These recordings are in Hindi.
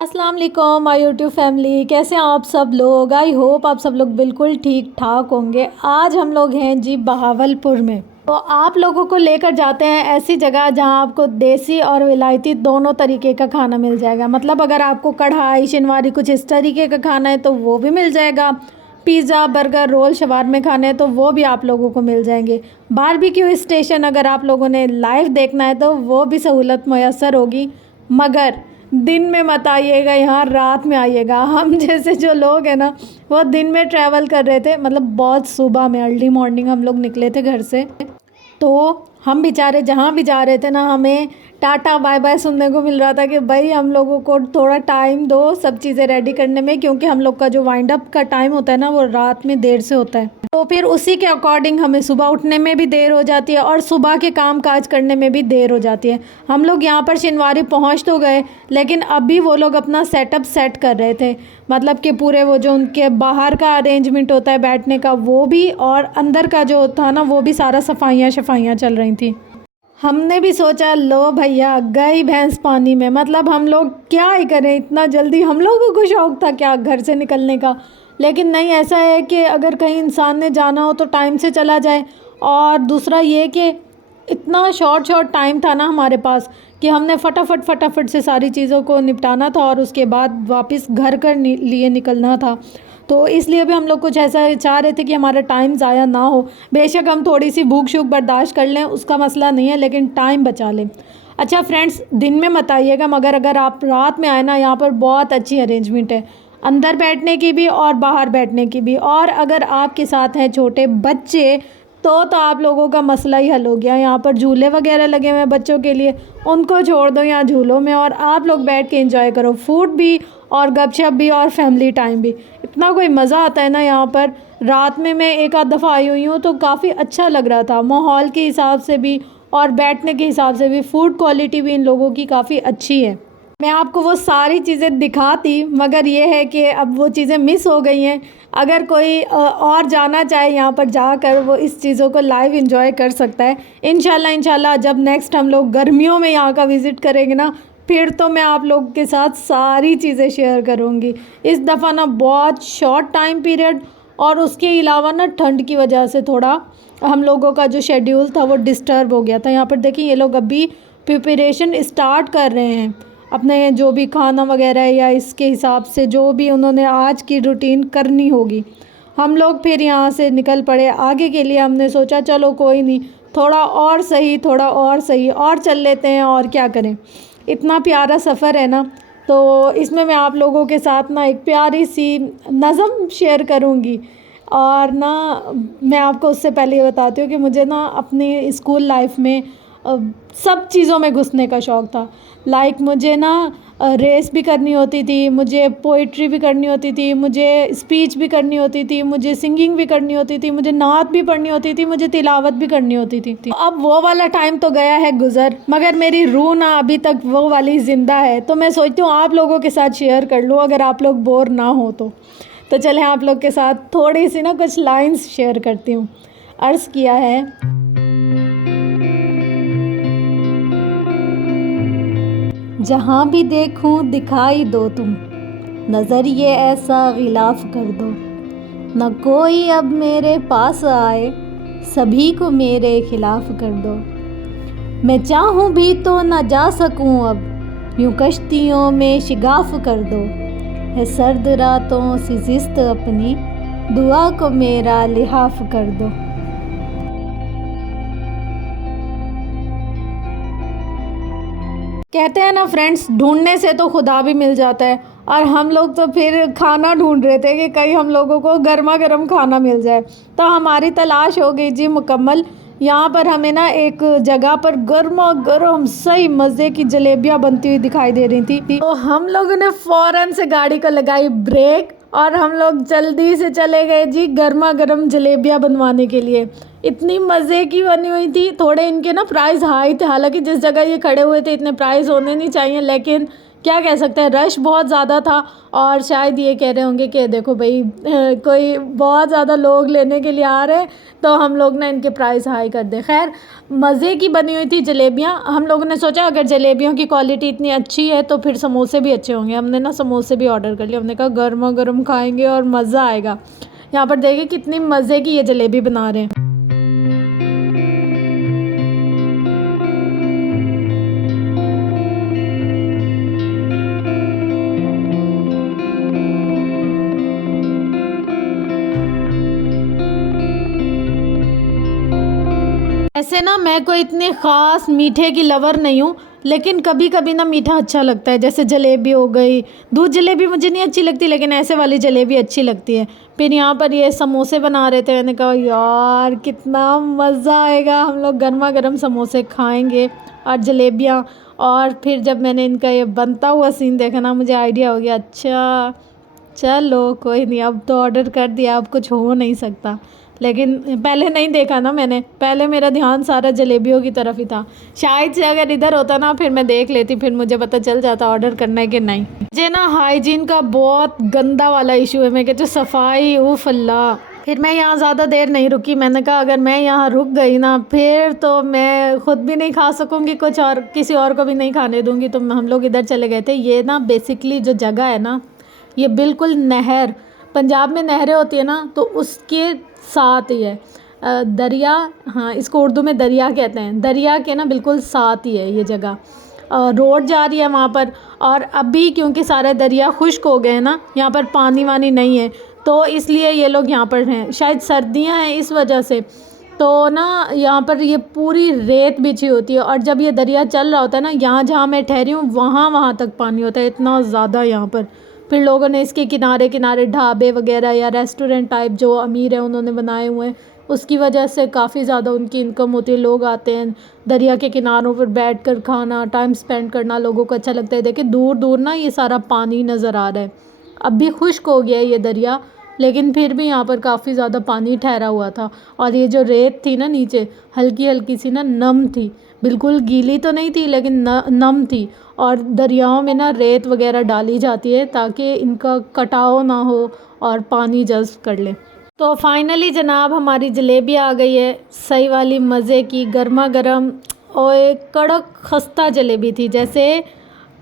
अस्सलाम वालेकुम माय यूट्यूब फैमिली, कैसे हैं आप सब लोग। आई होप आप सब लोग बिल्कुल ठीक ठाक होंगे। आज हम लोग हैं जी बहावलपुर में। तो आप लोगों को लेकर जाते हैं ऐसी जगह जहां आपको देसी और विलायती दोनों तरीके का खाना मिल जाएगा। मतलब अगर आपको कढ़ाई शनवारी कुछ इस तरीके का खाना है तो वो भी मिल जाएगा। पिज़्ज़ा बर्गर रोल शवारमे खाने हैं तो वो भी आप लोगों को मिल जाएंगे। बारबेक्यू स्टेशन अगर आप लोगों ने लाइव देखना है तो वो भी सहूलत मैसर होगी, मगर दिन में मत आइएगा, यहाँ रात में आइएगा। हम जैसे जो लोग हैं ना वो दिन में ट्रैवल कर रहे थे, मतलब बहुत सुबह में अर्ली मॉर्निंग हम लोग निकले थे घर से। तो हम बेचारे जहाँ भी जा रहे थे ना, हमें टाटा बाय बाय सुनने को मिल रहा था कि भाई हम लोगों को थोड़ा टाइम दो सब चीज़ें रेडी करने में, क्योंकि हम लोग का जो वाइंड अप का टाइम होता है ना वो रात में देर से होता है। तो फिर उसी के अकॉर्डिंग हमें सुबह उठने में भी देर हो जाती है और सुबह के काम काज करने में भी देर हो जाती है। हम लोग यहाँ पर शनिवारी पहुँच तो गए, लेकिन अभी वो लोग अपना सेटअप सेट कर रहे थे। मतलब कि पूरे वो जो उनके बाहर का अरेंजमेंट होता है बैठने का वो भी, और अंदर का जो था ना वो भी सारा सफाइयाँ चल रही थी। हमने भी सोचा लो भैया गई भैंस पानी में, मतलब हम लोग क्या ही करें इतना जल्दी, हम लोगों को शौक़ था क्या घर से निकलने का। लेकिन नहीं, ऐसा है कि अगर कहीं इंसान ने जाना हो तो टाइम से चला जाए। और दूसरा ये कि इतना शॉर्ट टाइम था ना हमारे पास कि हमने फटाफट से सारी चीज़ों को निपटाना था और उसके बाद वापस घर के लिए निकलना था। तो इसलिए भी हम लोग कुछ ऐसा चाह रहे थे कि हमारा टाइम ज़ाया ना हो। बेशक हम थोड़ी सी भूख शूख बर्दाश्त कर लें, उसका मसला नहीं है, लेकिन टाइम बचा लें। अच्छा फ्रेंड्स, दिन में मत आइएगा, मगर अगर आप रात में आए ना, यहाँ पर बहुत अच्छी अरेंजमेंट है, अंदर बैठने की भी और बाहर बैठने की भी। और अगर आपके साथ हैं छोटे बच्चे तो आप लोगों का मसला ही हल हो गया। यहाँ पर झूले वगैरह लगे हुए हैं बच्चों के लिए, उनको छोड़ दो यहाँ झूलों में और आप लोग बैठ के एंजॉय करो, फूड भी और गपशप भी और फैमिली टाइम भी। इतना कोई मज़ा आता है ना यहाँ पर। रात में मैं एक आध दफ़ा आई हुई हूँ तो काफ़ी अच्छा लग रहा था, माहौल के हिसाब से भी और बैठने के हिसाब से भी। फूड क्वालिटी भी इन लोगों की काफ़ी अच्छी है। मैं आपको वो सारी चीज़ें दिखाती, मगर ये है कि अब वो चीज़ें मिस हो गई हैं। अगर कोई और जाना चाहे यहाँ पर जाकर वो इस चीज़ों को लाइव एंजॉय कर सकता है। इंशाल्लाह जब नेक्स्ट हम लोग गर्मियों में यहाँ का विज़िट करेंगे ना, फिर तो मैं आप लोग के साथ सारी चीज़ें शेयर करूँगी। इस दफ़ा ना बहुत शॉर्ट टाइम पीरियड और उसके अलावा ना ठंड की वजह से थोड़ा हम लोगों का जो शेड्यूल था वो डिस्टर्ब हो गया था। यहाँ पर देखिए ये लोग अभी प्रिपरेशन स्टार्ट कर रहे हैं अपने जो भी खाना वगैरह है, या इसके हिसाब से जो भी उन्होंने आज की रूटीन करनी होगी। हम लोग फिर यहाँ से निकल पड़े आगे के लिए। हमने सोचा चलो कोई नहीं, थोड़ा और सही और चल लेते हैं, और क्या करें। इतना प्यारा सफ़र है ना, तो इसमें मैं आप लोगों के साथ ना एक प्यारी सी नज़म शेयर करूँगी। और ना मैं आपको उससे पहले ये बताती हूँ कि मुझे ना अपनी स्कूल लाइफ में सब चीज़ों में घुसने का शौक़ था। लाइक मुझे ना रेस भी करनी होती थी, मुझे पोइट्री भी करनी होती थी, मुझे स्पीच भी करनी होती थी, मुझे सिंगिंग भी करनी होती थी, मुझे नात भी पढ़नी होती थी, मुझे तिलावत भी करनी होती थी। अब वो वाला टाइम तो गया है गुज़र, मगर मेरी रूह ना अभी तक वो वाली ज़िंदा है। तो मैं सोचती हूँ आप लोगों के साथ शेयर कर लूँ, अगर आप लोग बोर ना हो तो चलें आप लोग के साथ थोड़ी सी ना कुछ लाइन्स शेयर करती हूँ। अर्ज़ किया है, जहाँ भी देखूं दिखाई दो तुम, नज़रिए ऐसा गिलाफ कर दो, न कोई अब मेरे पास आए, सभी को मेरे खिलाफ कर दो। मैं चाहूँ भी तो न जा सकूँ अब, यूँ कश्तियों में शिगाफ कर दो। है सर्द रातों सी जिस्त अपनी, दुआ को मेरा लिहाफ कर दो। कहते हैं ना फ्रेंड्स, ढूंढने से तो खुदा भी मिल जाता है। और हम लोग तो फिर खाना ढूंढ रहे थे कि कहीं हम लोगों को गर्मा गर्म खाना मिल जाए। तो हमारी तलाश हो गई जी मुकम्मल। यहाँ पर हमें ना एक जगह पर गर्मा गर्म सही मज़े की जलेबियाँ बनती हुई दिखाई दे रही थी। तो हम लोगों ने फ़ौरन से गाड़ी को लगाई ब्रेक और हम लोग जल्दी से चले गए जी गर्मा गर्म जलेबियाँ बनवाने के लिए। इतनी मज़े की बनी हुई थी। थोड़े इनके ना प्राइस हाई थे, हालांकि जिस जगह ये खड़े हुए थे इतने प्राइस होने नहीं चाहिए, लेकिन क्या कह सकते हैं, रश बहुत ज़्यादा था। और शायद ये कह रहे होंगे कि देखो भाई कोई बहुत ज़्यादा लोग लेने के लिए आ रहे हैं तो हम लोग ना इनके प्राइस हाई कर दें। खैर मज़े की बनी हुई थी जलेबियाँ। हम लोगों ने सोचा अगर जलेबियों की क्वालिटी इतनी अच्छी है तो फिर समोसे भी अच्छे होंगे। हमने ना समोसे भी ऑर्डर कर लिए। हमने कहा गर्मा गर्म खाएंगे और मज़ा आएगा। यहाँ पर देखिए कितनी मज़े की ये जलेबी बना रहे हैं। ऐसे ना मैं कोई इतनी ख़ास मीठे की लवर नहीं हूँ, लेकिन कभी कभी ना मीठा अच्छा लगता है। जैसे जलेबी हो गई, दूध जलेबी मुझे नहीं अच्छी लगती, लेकिन ऐसे वाली जलेबी अच्छी लगती है। फिर यहाँ पर ये समोसे बना रहे थे, मैंने कहा यार कितना मज़ा आएगा, हम लोग गर्मा गर्म समोसे खाएंगे और जलेबियाँ। और फिर जब मैंने इनका ये बनता हुआ सीन देखा ना, मुझे आइडिया हो गया, अच्छा चलो कोई नहीं, अब तो ऑर्डर कर दिया, अब कुछ हो नहीं सकता। लेकिन पहले नहीं देखा ना मैंने, पहले मेरा ध्यान सारा जलेबियों की तरफ ही था। शायद से अगर इधर होता ना फिर मैं देख लेती, फिर मुझे पता चल जाता ऑर्डर करना है कि नहीं। मुझे ना हाइजीन का बहुत गंदा वाला इशू है। मैं कहती हूँ सफाई, उफ़ अल्लाह। फिर मैं यहाँ ज़्यादा देर नहीं रुकी। मैंने कहा अगर मैं यहाँ रुक गई ना फिर तो मैं ख़ुद भी नहीं खा सकूँगी कुछ और किसी और को भी नहीं खाने दूँगी। तो हम लोग इधर चले गए थे। ये ना बेसिकली जो जगह है ना, ये बिल्कुल नहर, पंजाब में नहरें होती है ना, तो उसके साथ ही है दरिया। हाँ, इसको उर्दू में दरिया कहते हैं। दरिया के ना बिल्कुल साथ ही है ये जगह। रोड जा रही है वहाँ पर। और अभी क्योंकि सारे दरिया खुश्क हो गए हैं ना, यहाँ पर पानी वानी नहीं है, तो इसलिए ये लोग यहाँ पर हैं। शायद सर्दियाँ हैं इस वजह से। तो ना यहाँ पर ये पूरी रेत बिछी होती है, और जब ये दरिया चल रहा होता है ना, यहाँ जहाँ मैं ठहरी हूँ वहाँ वहाँ तक पानी होता है, इतना ज़्यादा यहाँ पर। फिर लोगों ने इसके किनारे किनारे ढाबे वगैरह या रेस्टोरेंट टाइप जो अमीर है उन्होंने बनाए हुए हैं। उसकी वजह से काफ़ी ज़्यादा उनकी इनकम होती है। लोग आते हैं दरिया के किनारों पर बैठ कर खाना, टाइम स्पेंड करना लोगों को अच्छा लगता है। देखिए दूर दूर ना ये सारा पानी नज़र आ रहा है। अब भी खुश्क हो गया है ये दरिया, लेकिन फिर भी यहाँ पर काफ़ी ज़्यादा पानी ठहरा हुआ था। और ये जो रेत थी ना नीचे, हल्की हल्की सी ना नम थी, बिल्कुल गीली तो नहीं थी लेकिन नम थी। और दरियाओं में ना रेत वगैरह डाली जाती है ताकि इनका कटाव ना हो और पानी जज़्ब कर ले। तो फाइनली जनाब हमारी जलेबी आ गई है, सही वाली मज़े की गर्मा गर्म और एक कड़क खस्ता जलेबी थी, जैसे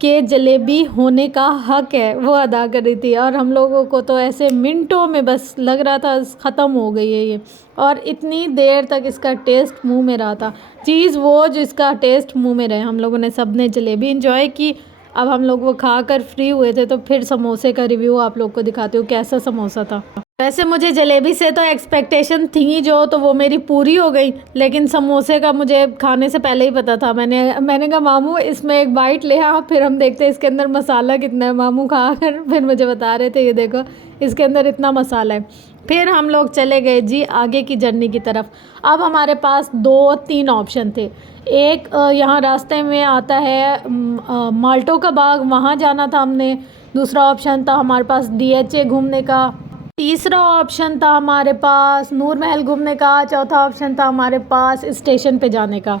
कि जलेबी होने का हक है वो अदा कर रही थी। और हम लोगों को तो ऐसे मिनटों में बस लग रहा था ख़त्म हो गई है ये। और इतनी देर तक इसका टेस्ट मुंह में रहा था, चीज़ वो जिसका टेस्ट मुंह में रहे। हम लोगों ने सब ने जलेबी इंजॉय की। अब हम लोग वो खा कर फ्री हुए थे, तो फिर समोसे का रिव्यू आप लोग को दिखाती हूँ कैसा समोसा था। वैसे मुझे जलेबी से तो एक्सपेक्टेशन थी जो, तो वो मेरी पूरी हो गई। लेकिन समोसे का मुझे खाने से पहले ही पता था। मैंने कहा मामू इसमें एक बाइट ले आ, फिर हम देखते हैं इसके अंदर मसाला कितना है। मामू खा कर फिर मुझे बता रहे थे ये देखो इसके अंदर इतना मसाला है। फिर हम लोग चले गए जी आगे की जर्नी की तरफ। अब हमारे पास 2-3 ऑप्शन थे। एक यहाँ रास्ते में आता है माल्टो का बाग, वहाँ जाना था हमने। दूसरा ऑप्शन था हमारे पास DHA घूमने का। तीसरा ऑप्शन था हमारे पास नूर महल घूमने का। चौथा ऑप्शन था हमारे पास स्टेशन पे जाने का।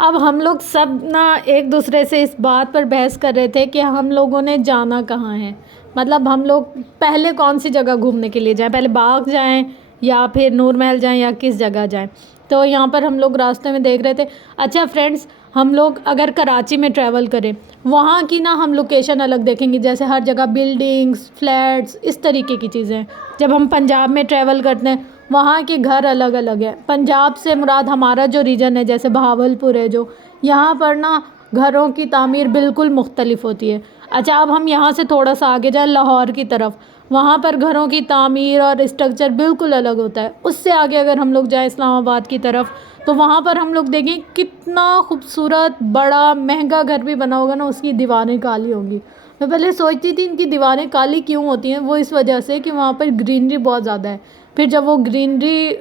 अब हम लोग सब ना एक दूसरे से इस बात पर बहस कर रहे थे कि हम लोगों ने जाना कहाँ है, मतलब हम लोग पहले कौन सी जगह घूमने के लिए जाएं, पहले बाग जाएं या फिर नूर महल जाएं या किस जगह जाएं। तो यहाँ पर हम लोग रास्ते में देख रहे थे। अच्छा फ्रेंड्स, हम लोग अगर कराची में ट्रैवल करें, वहाँ की ना हम लोकेशन अलग देखेंगे, जैसे हर जगह बिल्डिंग्स, फ्लैट्स, इस तरीके की चीज़ें। जब हम पंजाब में ट्रैवल करते हैं वहाँ के घर अलग अलग है। पंजाब से मुराद हमारा जो रीजन है, जैसे बहावलपुर है जो, यहाँ पर ना घरों की तामीर बिल्कुल मुख्तलिफ होती है। अच्छा अब हम यहाँ से थोड़ा सा आगे जाएँ लाहौर की तरफ, वहाँ पर घरों की तामीर और स्ट्रक्चर बिल्कुल अलग होता है। उससे आगे अगर हम लोग जाएँ इस्लामाबाद की तरफ, तो वहाँ पर हम लोग देखें कितना खूबसूरत बड़ा महंगा घर भी बना होगा ना, उसकी दीवारें काली होंगी। मैं पहले सोचती थी इनकी दीवारें काली क्यों होती हैं, वो इस वजह से कि वहाँ पर ग्रीनरी बहुत ज़्यादा है। फिर जब वो ग्रीनरी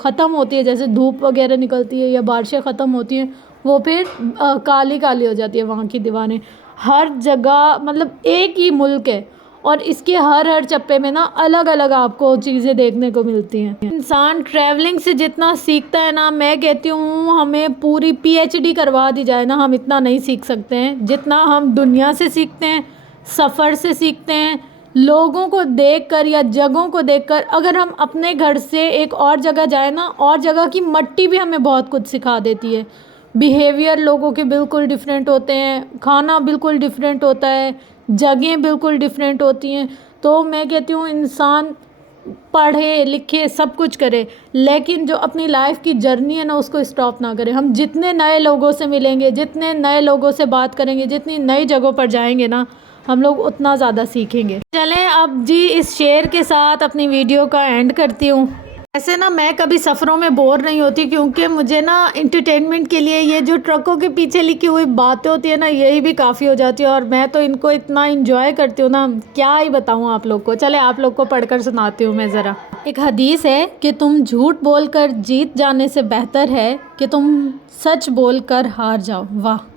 ख़त्म होती है, जैसे धूप वगैरह निकलती है या बारिशें ख़त्म होती हैं, वो फिर काली काली हो जाती है वहाँ की दीवारें। हर जगह मतलब एक ही मुल्क है और इसके हर चप्पे में ना अलग अलग आपको चीज़ें देखने को मिलती हैं। इंसान ट्रैवलिंग से जितना सीखता है ना, मैं कहती हूँ हमें पूरी PhD करवा दी जाए ना, हम इतना नहीं सीख सकते हैं जितना हम दुनिया से सीखते हैं, सफ़र से सीखते हैं, लोगों को देखकर या जगहों को देखकर। अगर हम अपने घर से एक और जगह जाए ना, और जगह की मिट्टी भी हमें बहुत कुछ सिखा देती है। बिहेवियर लोगों के बिल्कुल डिफरेंट होते हैं, खाना बिल्कुल डिफरेंट होता है, जगहें बिल्कुल डिफरेंट होती हैं। तो मैं कहती हूँ इंसान पढ़े लिखे सब कुछ करे, लेकिन जो अपनी लाइफ की जर्नी है ना उसको स्टॉप ना करें। हम जितने नए लोगों से मिलेंगे, जितने नए लोगों से बात करेंगे, जितनी नई जगहों पर जाएंगे ना, हम लोग उतना ज़्यादा सीखेंगे। चलें अब जी इस शेर के साथ अपनी वीडियो का एंड करती हूँ। ऐसे ना मैं कभी सफ़रों में बोर नहीं होती, क्योंकि मुझे ना इंटरटेनमेंट के लिए ये जो ट्रकों के पीछे लिखी हुई बातें होती है ना, यही भी काफ़ी हो जाती है। और मैं तो इनको इतना इंजॉय करती हूँ ना, क्या ही बताऊँ आप लोग को। चले आप लोग को पढ़कर सुनाती हूँ मैं ज़रा। एक हदीस है कि तुम झूठ बोलकर जीत जाने से बेहतर है कि तुम सच बोलकर हार जाओ। वाह।